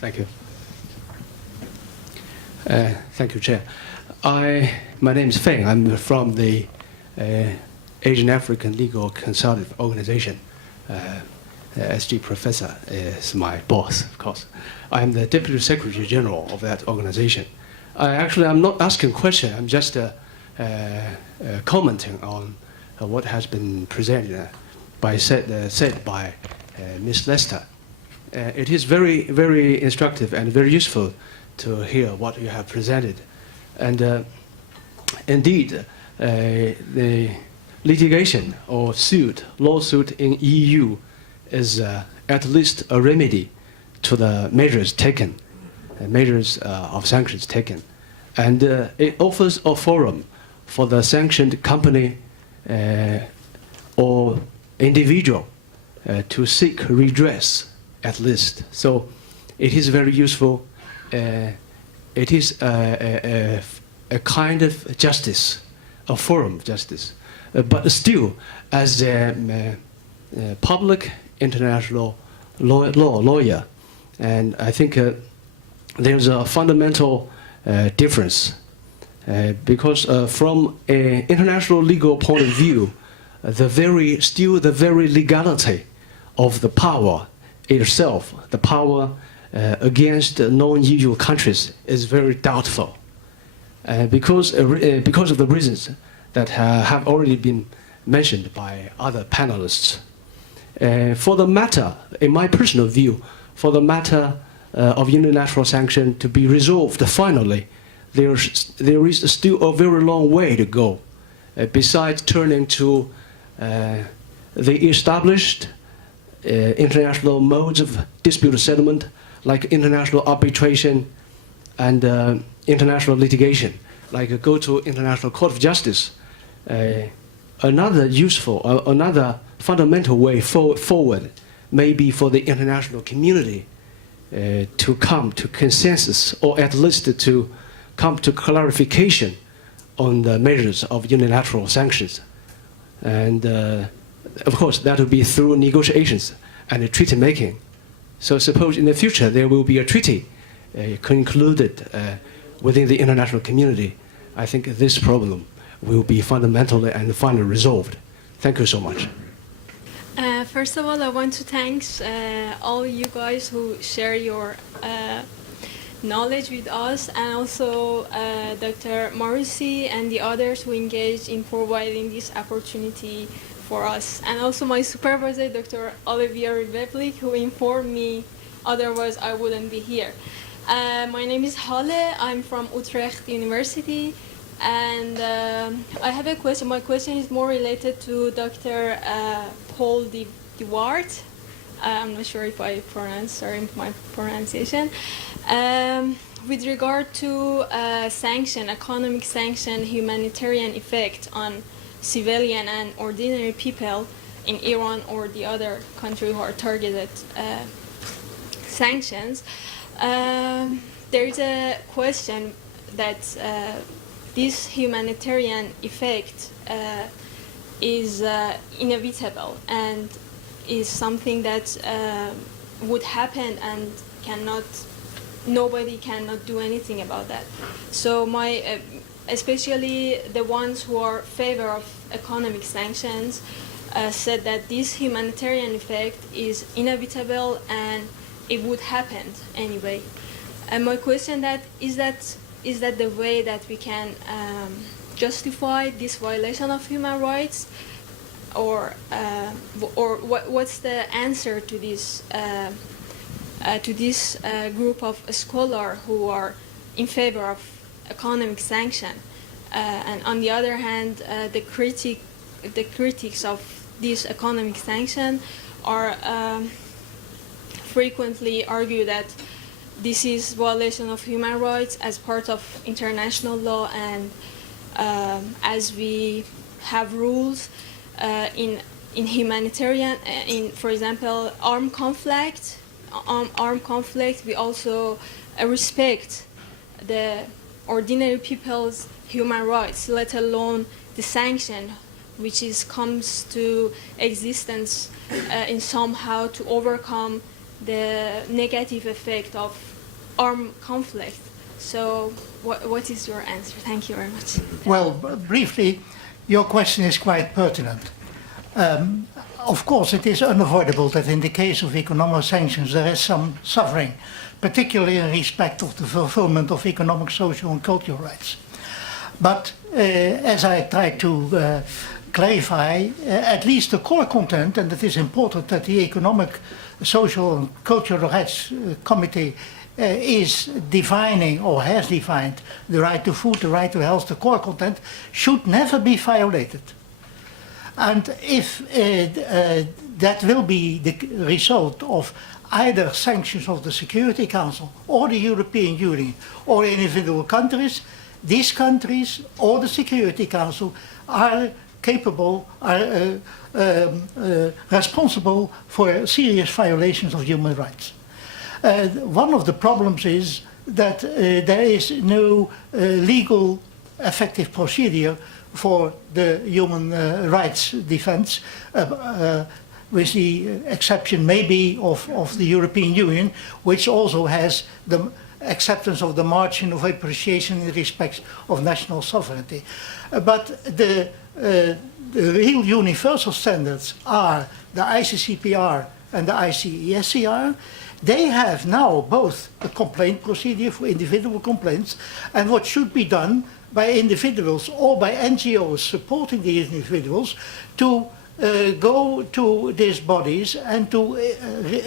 Thank you. Thank you, Chair. My name is Feng. I'm from the Asian African Legal Consultative Organization. SG Professor is my boss, of course. I'm the Deputy Secretary General of that organization. Actually, I'm not asking a question. I'm just commenting on what has been presented said by Ms. Lester. It is very, very instructive and very useful to hear what you have presented. And indeed, the litigation or lawsuit in EU is at least a remedy to the measures taken, measures of sanctions taken. And it offers a forum for the sanctioned company or individual to seek redress, at least. So it is very useful. It is a kind of justice, a forum of justice. But still, as a public international lawyer, and I think there's a fundamental difference because from an international legal point of view, the very legality of the power itself, the power against non-EU countries, is very doubtful because of the reasons that have already been mentioned by other panelists. For the matter, in my personal view, for the matter of unilateral sanction to be resolved finally, there is still a very long way to go. Besides turning to the established international modes of dispute settlement, like international arbitration and international litigation, like go to International Court of Justice. Another useful, another fundamental way forward may be for the international community to come to consensus, or at least to come to clarification on the measures of unilateral sanctions. And of course, that will be through negotiations and treaty making. So suppose in the future there will be a treaty concluded within the international community, I think this problem will be fundamentally and finally resolved. Thank you so much. First of all, I want to thank all you guys who share your knowledge with us, and also Dr. Marusi and the others who engaged in providing this opportunity for us. And also my supervisor, Dr. Olivier Reblik, who informed me, otherwise I wouldn't be here. My name is Halle. I'm from Utrecht University. And I have a question. My question is more related to Dr. Paul de Waard. I'm not sure if I pronounce my pronunciation. With regard to sanction, economic sanction, humanitarian effect on civilian and ordinary people in Iran or the other country who are targeted sanctions, there is a question that this humanitarian effect is inevitable and is something that would happen and nobody cannot do anything about that. So especially the ones who are in favor of economic sanctions said that this humanitarian effect is inevitable and it would happen anyway. And my question is that the way that we can justify this violation of human rights, or what's the answer to this group of scholars who are in favor of economic sanction, and on the other hand, the critics of this economic sanction are frequently argue that this is violation of human rights as part of international law, and as we have rules in humanitarian, for example, armed conflict, we also respect the ordinary people's human rights, let alone the sanction, which comes to existence in somehow to overcome the negative effect of armed conflict. So what is your answer? Thank you very much. Well, briefly, your question is quite pertinent. Of course, it is unavoidable that in the case of economic sanctions there is some suffering, particularly in respect of the fulfillment of economic, social and cultural rights. But as I tried to clarify, at least the core content, and it is important that the Economic, Social and Cultural Rights Committee is defining or has defined the right to food, the right to health, the core content should never be violated. And if that will be the result of either sanctions of the Security Council or the European Union or individual countries, these countries or the Security Council are capable, are responsible for serious violations of human rights. One of the problems is that there is no legal effective procedure for the human rights defense, with the exception maybe of the European Union, which also has the acceptance of the margin of appreciation in respect of national sovereignty. But the real universal standards are the ICCPR and the ICESCR. They have now both a complaint procedure for individual complaints and what should be done by individuals or by NGOs supporting these individuals to go to these bodies and to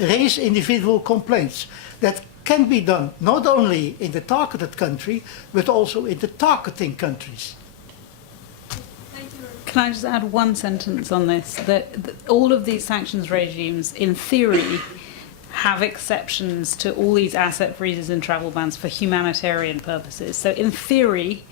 raise individual complaints. That can be done not only in the targeted country but also in the targeting countries. Can I just add one sentence on this? That all of these sanctions regimes, in theory, have exceptions to all these asset freezes and travel bans for humanitarian purposes. So in theory,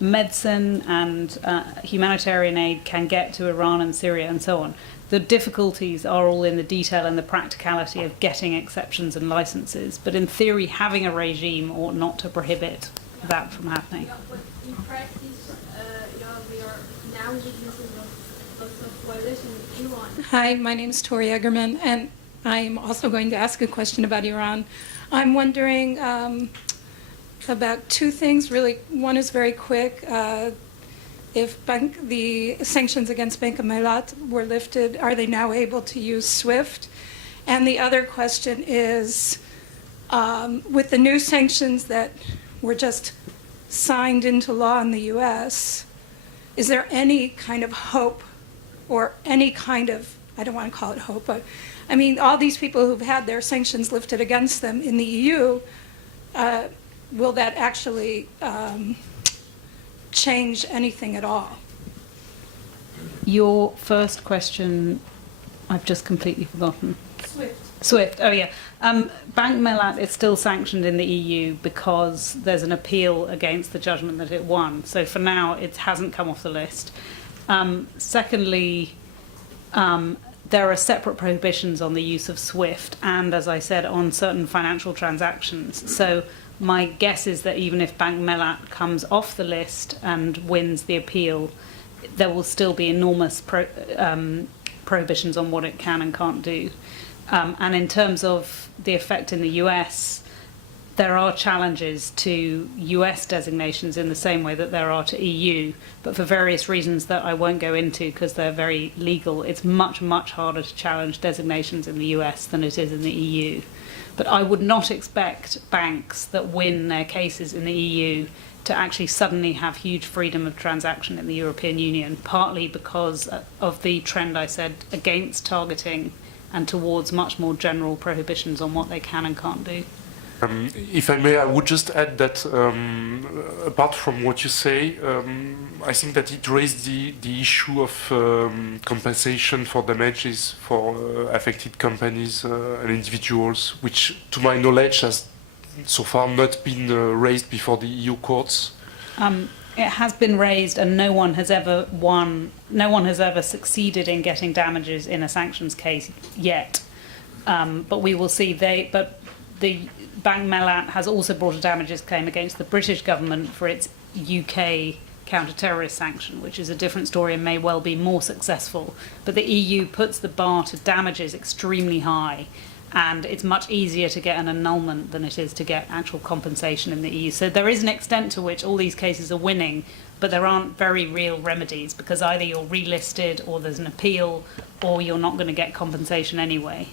medicine and humanitarian aid can get to Iran and Syria and so on. The difficulties are all in the detail and the practicality of getting exceptions and licenses. But in theory, having a regime ought not to prohibit that from happening. Yeah, but in practice, we are now witnessing lots of violations in Iran. Hi, my name is Tori Eggerman, and I'm also going to ask a question about Iran. I'm wondering about two things, really. One is very quick. If the sanctions against Bank of Melat were lifted, are they now able to use SWIFT? And the other question is, with the new sanctions that were just signed into law in the US, is there any kind of hope or any kind of, I don't want to call it hope, but I mean, all these people who've had their sanctions lifted against them in the EU, will that actually change anything at all? Your first question, I've just completely forgotten. SWIFT, oh yeah. Bank Melat is still sanctioned in the EU because there's an appeal against the judgment that it won. So for now, it hasn't come off the list. Secondly, there are separate prohibitions on the use of SWIFT and, as I said, on certain financial transactions. So my guess is that even if Bank Melat comes off the list and wins the appeal, there will still be enormous prohibitions on what it can and can't do. And in terms of the effect in the US, there are challenges to US designations in the same way that there are to EU, but for various reasons that I won't go into because they're very legal, it's much, much harder to challenge designations in the US than it is in the EU. But I would not expect banks that win their cases in the EU to actually suddenly have huge freedom of transaction in the European Union, partly because of the trend I said against targeting and towards much more general prohibitions on what they can and can't do. If I may, I would just add that apart from what you say, I think that it raised the issue of compensation for damages for affected companies and individuals, which to my knowledge has so far not been raised before the EU courts. It has been raised and no one has ever succeeded in getting damages in a sanctions case yet. But we will see. The Bank Melat has also brought a damages claim against the British government for its UK counter-terrorist sanction, which is a different story and may well be more successful. But the EU puts the bar to damages extremely high, and it's much easier to get an annulment than it is to get actual compensation in the EU. So there is an extent to which all these cases are winning, but there aren't very real remedies, because either you're relisted or there's an appeal, or you're not going to get compensation anyway.